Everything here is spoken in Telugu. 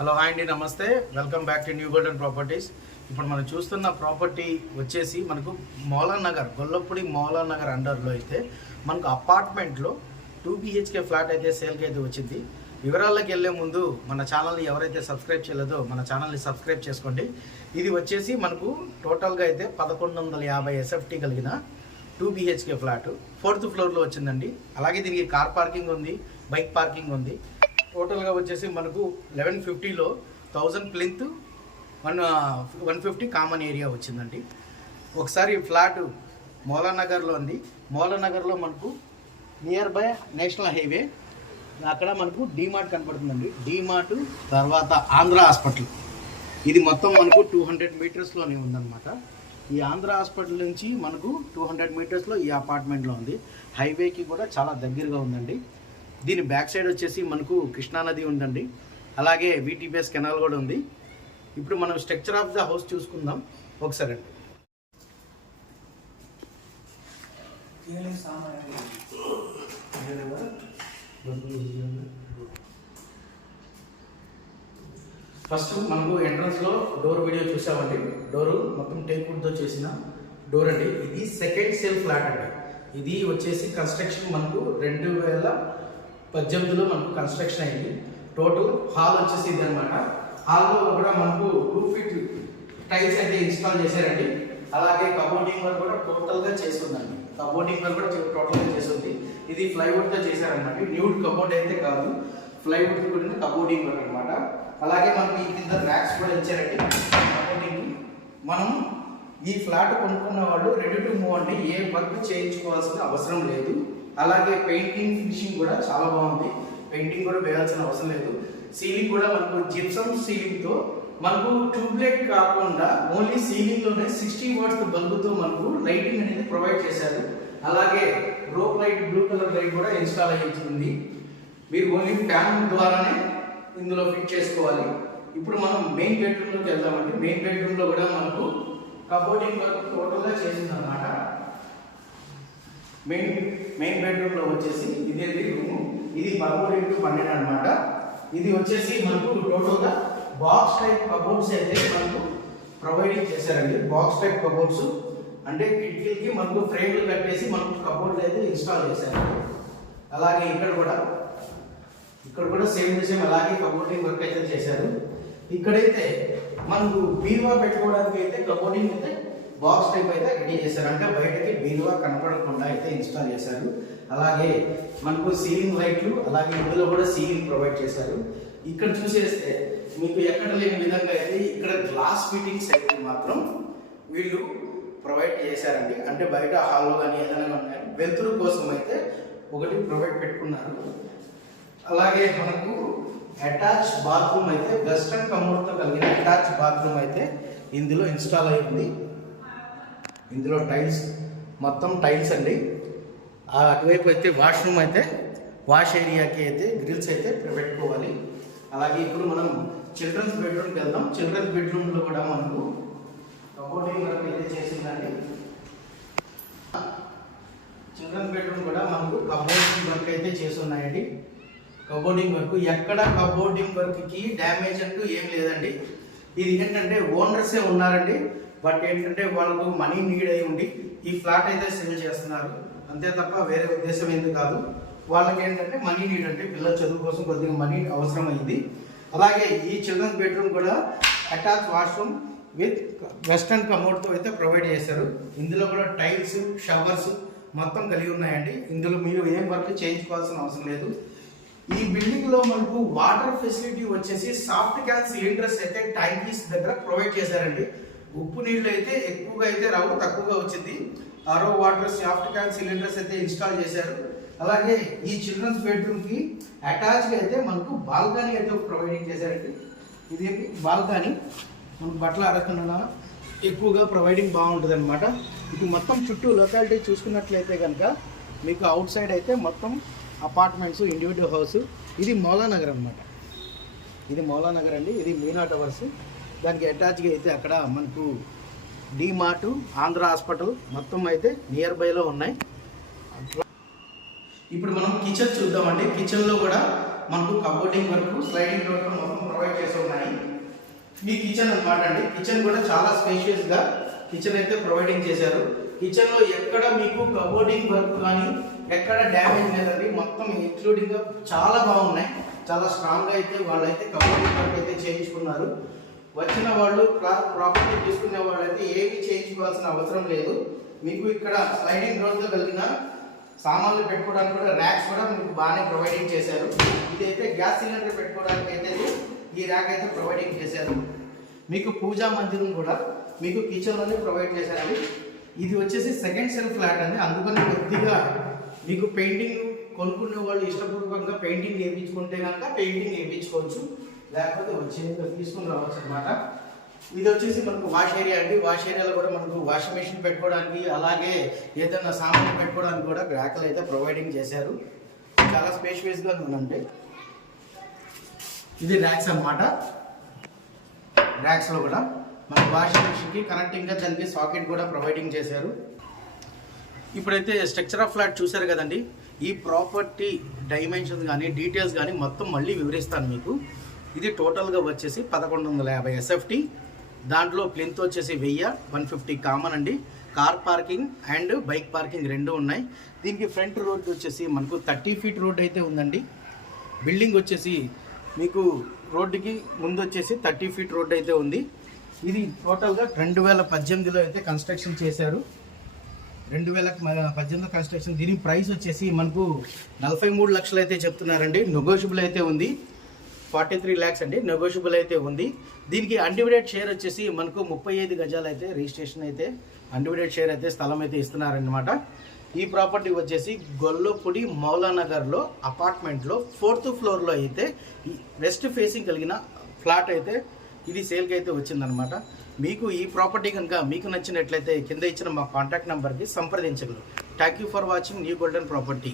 హలో హాయ్ అండి, నమస్తే. Welcome back to new golden properties. ఇప్పుడు మనం చూస్తున్న ప్రాపర్టీ వచ్చేసి మనకు మౌలానా నగర్, గొల్లపూడి మౌలానా నగర్ అండర్లో అయితే మనకు అపార్ట్మెంట్లో 2 BHK ఫ్లాట్ అయితే సేల్కి అయితే వచ్చింది. వివరాల్లోకి వెళ్ళే ముందు మన ఛానల్ని ఎవరైతే సబ్స్క్రైబ్ చేయలేదో మన ఛానల్ని సబ్స్క్రైబ్ చేసుకోండి. ఇది వచ్చేసి మనకు టోటల్గా అయితే 1150 SFT కలిగిన 2 BHK ఫ్లాట్ 4th ఫ్లోర్లో వచ్చిందండి. అలాగే దీనికి కార్ పార్కింగ్ ఉంది, బైక్ పార్కింగ్ ఉంది. టోటల్గా వచ్చేసి మనకు 1150లో 1000 ప్లింత్ 150 కామన్ ఏరియా వచ్చిందండి. ఒకసారి ఫ్లాట్ మౌలానగర్లో ఉంది. మౌలానగర్లో మనకు నియర్ బై నేషనల్ హైవే, అక్కడ మనకు డీమార్ట్ కనపడుతుందండి. డీమార్ట్ తర్వాత ఆంధ్ర హాస్పిటల్, ఇది మొత్తం మనకు 200 మీటర్స్లోనే ఉందన్నమాట. ఈ ఆంధ్ర హాస్పిటల్ నుంచి మనకు 200 మీటర్స్లో ఈ అపార్ట్మెంట్లో ఉంది. హైవేకి కూడా చాలా దగ్గరగా ఉందండి. దీని బ్యాక్ సైడ్ వచ్చేసి మనకు కృష్ణానది ఉందండి. అలాగే VTPS కెనాల్ కూడా ఉంది. ఇప్పుడు మనం స్ట్రక్చర్ ఆఫ్ ద హౌస్ చూసుకుందాం ఒకసారి అండి. ఫస్ట్ మనకు ఎంట్రన్స్లో డోర్ వీడియో చూసామండి. డోరు మొత్తం టేక్వుడ్తో చేసిన డోర్ అండి. ఇది సెకండ్ సేల్ ఫ్లాట్ అండి. ఇది వచ్చేసి కన్స్ట్రక్షన్ మనకు 2018లో మనకు కన్స్ట్రక్షన్ అయింది. టోటల్ హాల్ వచ్చేసి ఇది అనమాట. హాల్లో కూడా మనకు 2 ఫీట్ టైల్స్ అయితే ఇన్స్టాల్ చేశారండి. అలాగే కబోర్డింగ్ వర్క్ కూడా టోటల్గా చేస్తుందండి. కబోర్డింగ్ వర్క్ కూడా టోటల్గా చేస్తుంది. ఇది ప్లైవుడ్తో చేశారనమాట. న్యూడ్ కబోర్డ్ అయితే కాదు, ప్లైవుడ్ కూడా కబోర్డింగ్ వర్క్ అనమాట. అలాగే మనకి ఈ కింద ర్యాక్స్ కూడా ఇచ్చారండి కబోర్డింగ్. మనం ఈ ఫ్లాట్ కొనుక్కున్న వాళ్ళు రెడీ టు మూవ్ అండి. ఏ వర్క్ చేయించుకోవాల్సిన అవసరం లేదు. అలాగే పెయింటింగ్ ఫినిషింగ్ కూడా చాలా బాగుంది. పెయింటింగ్ కూడా వేయాల్సిన అవసరం లేదు. సీలింగ్ కూడా మనకు జిప్సమ్ సీలింగ్తో మనకు ట్యూబ్లైట్ కాకుండా ఓన్లీ సీలింగ్లోనే 60 వాట్స్ బల్బుతో మనకు లైటింగ్ అనేది ప్రొవైడ్ చేశారు. అలాగే rope light, blue colour light కూడా ఇన్స్టాల్ అయ్యింది. మీరు ఓన్లీ ఫ్యాన్ ద్వారానే ఇందులో ఫిట్ చేసుకోవాలి. ఇప్పుడు మనం మెయిన్ బెడ్రూమ్లోకి వెళ్దామండి. మెయిన్ బెడ్రూమ్లో కూడా మనకు కబోర్డింగ్ వర్క్ టోటల్గా చేసింది అనమాట. మెయిన్ బెడ్రూమ్లో వచ్చేసి ఇదేంటి రూము, ఇది 13x12 అనమాట. ఇది వచ్చేసి మనకు టోటల్గా బాక్స్ టైప్ కబోర్డ్స్ అయితే మనకు ప్రొవైడింగ్ చేశారండి. బాక్స్ టైప్ కబోర్డ్స్ అంటే కిటికీలకి మనకు ఫ్రేమ్లు కట్టేసి మనకు కబోర్డ్స్ అయితే ఇన్స్టాల్ చేశారు. అలాగే ఇక్కడ కూడా సేమ్ అలాగే కబోర్డింగ్ వర్క్ అయితే చేశారు. ఇక్కడైతే మనకు బీరువా పెట్టుకోవడానికి అయితే కబోర్డింగ్ అయితే బాక్స్ టైప్ అయితే రెడీ చేశారు. అంటే బయటకి బీరువా కనపడకుండా అయితే ఇన్స్టాల్ చేశారు. అలాగే మనకు సీలింగ్ లైట్లు, అలాగే ఇందులో కూడా సీలింగ్ ప్రొవైడ్ చేశారు. ఇక్కడ చూసేస్తే మీకు ఎక్కడ లేని విధంగా అయితే ఇక్కడ గ్లాస్ ఫిట్టింగ్స్ అయితే మాత్రం వీళ్ళు ప్రొవైడ్ చేశారండి. అంటే బయట హాల్లో కానీ ఏదైనా ఉన్నాయి వెలుతురు కోసం అయితే ఒకటి ప్రొవైడ్ పెట్టుకున్నారు. అలాగే మనకు అటాచ్ బాత్రూమ్ అయితే వెస్టర్న్ కమోడ్తో కలిగిన అటాచ్ బాత్రూమ్ అయితే ఇందులో ఇన్స్టాల్ అయ్యింది. ఇందులో టైల్స్, మొత్తం టైల్స్ అండి. అటువైపు అయితే వాష్రూమ్ అయితే వాష్ ఏరియాకి అయితే గ్రిల్స్ అయితే పెట్టుకోవాలి. అలాగే ఇప్పుడు మనం చిల్డ్రన్స్ బెడ్రూమ్కి వెళ్దాం. చిల్డ్రన్స్ బెడ్రూమ్లో కూడా మనకు కబోర్డింగ్ వర్క్ అయితే చేసిందండి. చిల్డ్రన్స్ బెడ్రూమ్ కూడా మనకు కబోర్డింగ్ వర్క్ అయితే చేస్తున్నాయండి. కబోర్డింగ్ వర్క్ ఎక్కడ కబోర్డింగ్ వర్క్కి డ్యామేజ్ అంటూ ఏం లేదండి. ఇది ఏంటంటే ఓనర్సే ఉన్నారండి. బట్ ఏంటంటే వాళ్ళకు మనీ నీడ్ అయి ఉండి ఈ ఫ్లాట్ అయితే సేల్ చేస్తున్నారు, అంతే తప్ప వేరే ఉద్దేశం ఎందుకు కాదు. వాళ్ళకి ఏంటంటే మనీ నీడ్, అంటే పిల్లల చదువు కోసం కొద్దిగా మనీ అవసరం అయింది. అలాగే ఈ చిల్డ్రన్స్ బెడ్రూమ్ కూడా అటాచ్ వాష్రూమ్ విత్ వెస్టర్న్ కమోడ్తో అయితే ప్రొవైడ్ చేశారు. ఇందులో కూడా టైల్స్, షవర్స్ మొత్తం కలిగి ఉన్నాయండి. ఇందులో మీరు ఏం వర్క్ చేయించుకోవాల్సిన అవసరం లేదు. ఈ బిల్డింగ్ లో మనకు వాటర్ ఫెసిలిటీ వచ్చేసి సాఫ్ట్ క్యాన్ సిలిండర్స్ అయితే ట్యాంకీస్ దగ్గర ప్రొవైడ్ చేశారండి. ఉప్పు నీళ్ళు అయితే ఎక్కువగా అయితే రావు, తక్కువగా వచ్చింది. RO water soft can cylinders అయితే ఇన్స్టాల్ చేశారు. అలాగే ఈ చిల్డ్రన్స్ బెడ్రూమ్ కి అటాచ్గా అయితే మనకు బాల్కనీ అయితే ప్రొవైడింగ్ చేశారండి. ఇది బాల్కనీ మనకు బట్టలు ఆడకుండా ఎక్కువగా ప్రొవైడింగ్ బాగుంటుంది అనమాట. ఇది మొత్తం చుట్టూ లొకాలిటీ చూసుకున్నట్లయితే కనుక మీకు అవుట్ సైడ్ అయితే మొత్తం అపార్ట్మెంట్స్, ఇండివిజువల్ హౌస్. ఇది మౌలానగర్ అనమాట. ఇది మౌలానగర్ అండి. ఇది మీనా టవర్స్. దానికి అటాచ్గా అయితే అక్కడ మనకు డీమార్ట్, ఆంధ్ర హాస్పిటల్ మొత్తం అయితే నియర్ బైలో ఉన్నాయి. ఇప్పుడు మనం కిచెన్ చూద్దామండి. కిచెన్లో కూడా మనకు కబోర్డింగ్ వరకు స్లైడింగ్ డోర్ మొత్తం ప్రొవైడ్ చేసి ఉన్నాయి. మీ కిచెన్ అన్నమాట అండి. కిచెన్ కూడా చాలా స్పేషియస్ గా కిచెన్ అయితే ప్రొవైడింగ్ చేశారు. కిచెన్ లో ఎక్కడ మీకు కబోర్డింగ్ వర్క్ కానీ ఎక్కడ డ్యామేజ్ లేదండి. మొత్తం ఇంక్లూడింగ్ గా చాలా బాగున్నాయి. చాలా స్ట్రాంగ్ గా అయితే వాళ్ళైతే కబోర్డింగ్ వర్క్ అయితే చేయించుకున్నారు. వచ్చిన వాళ్ళు ప్రాపర్టీ తీసుకునే వాళ్ళైతే ఏమి చేయించుకోవాల్సిన అవసరం లేదు. మీకు ఇక్కడ స్లైడింగ్ డోర్తో కలిగిన సామాన్లు పెట్టుకోవడానికి కూడా ర్యాక్స్ కూడా మీకు బాగానే ప్రొవైడింగ్ చేశారు. ఇదైతే గ్యాస్ సిలిండర్ పెట్టుకోవడానికి అయితే ఈ ర్యాక్ అయితే ప్రొవైడింగ్ చేశారు. మీకు పూజా మందిరం కూడా మీకు కిచెన్లోనే ప్రొవైడ్ చేశారండి. ఇది వచ్చేసి సెకండ్ సెల్ఫ్ ఫ్లాట్ అండి. అందుకని కొద్దిగా మీకు పెయింటింగ్ కొనుక్కునే వాళ్ళు ఇష్టపూర్వకంగా పెయింటింగ్ వేయించుకుంటే కనుక పెయింటింగ్ వేయించుకోవచ్చు, లేకపోతే వచ్చి తీసుకుని రావచ్చు అనమాట. ఇది వచ్చేసి మనకు వాష్ ఏరియా అండి. వాష్ ఏరియాలో కూడా మనకు వాషింగ్ మెషిన్ పెట్టుకోవడానికి అలాగే ఏదైనా సామాన్లు పెట్టుకోవడానికి కూడా ర్యాక్లు అయితే ప్రొవైడింగ్ చేశారు. చాలా స్పేషియస్గా ఉందండి. ఇది ర్యాక్స్ అనమాట. ర్యాక్స్లో కూడా మనకు వాషింగ్ మెషిన్కి కనెక్టింగ్గా దానికి సాకెట్ కూడా ప్రొవైడింగ్ చేశారు. ఇప్పుడైతే స్ట్రక్చర్ ఆఫ్ ఫ్లాట్ చూశారు కదండి. ఈ ప్రాపర్టీ డైమెన్షన్స్ కానీ డీటెయిల్స్ కానీ మొత్తం మళ్ళీ వివరిస్తాను మీకు. ఇది టోటల్గా వచ్చేసి 1150 SFT. దాంట్లో ప్లింత్ వచ్చేసి 150 కామన్ అండి. Car parking and bike parking రెండు ఉన్నాయి. దీనికి ఫ్రంట్ రోడ్ వచ్చేసి మనకు 30 ఫీట్ రోడ్ అయితే ఉందండి. బిల్డింగ్ వచ్చేసి మీకు రోడ్డుకి ముందు వచ్చేసి 30 ఫీట్ రోడ్ అయితే ఉంది. ఇది టోటల్గా 2018లో అయితే కన్స్ట్రక్షన్ చేశారు. 2018 కన్స్ట్రక్షన్. దీని ప్రైస్ వచ్చేసి మనకు 43 లక్షలు అయితే చెప్తున్నారండి. నెగోషియబుల్ అయితే ఉంది. 43 lakhs అండి, నెగోషియబుల్ అయితే ఉంది. దీనికి అన్డివైడెడ్ షేర్ వచ్చేసి మనకు 35 గజాలు అయితే రిజిస్ట్రేషన్ అయితే అన్డివైడెడ్ షేర్ అయితే స్థలం అయితే ఇస్తున్నారనమాట. ఈ ప్రాపర్టీ వచ్చేసి గొల్లపూడి మౌలానగర్లో అపార్ట్మెంట్లో 4th ఫ్లోర్లో అయితే వెస్ట్ ఫేసింగ్ కలిగిన ఫ్లాట్ అయితే ఇది సేల్కి అయితే వచ్చిందనమాట. మీకు ఈ ప్రాపర్టీ కనుక మీకు నచ్చినట్లయితే కింద ఇచ్చిన మా కాంటాక్ట్ నెంబర్కి సంప్రదించగలరు. Thank you for watching new golden property.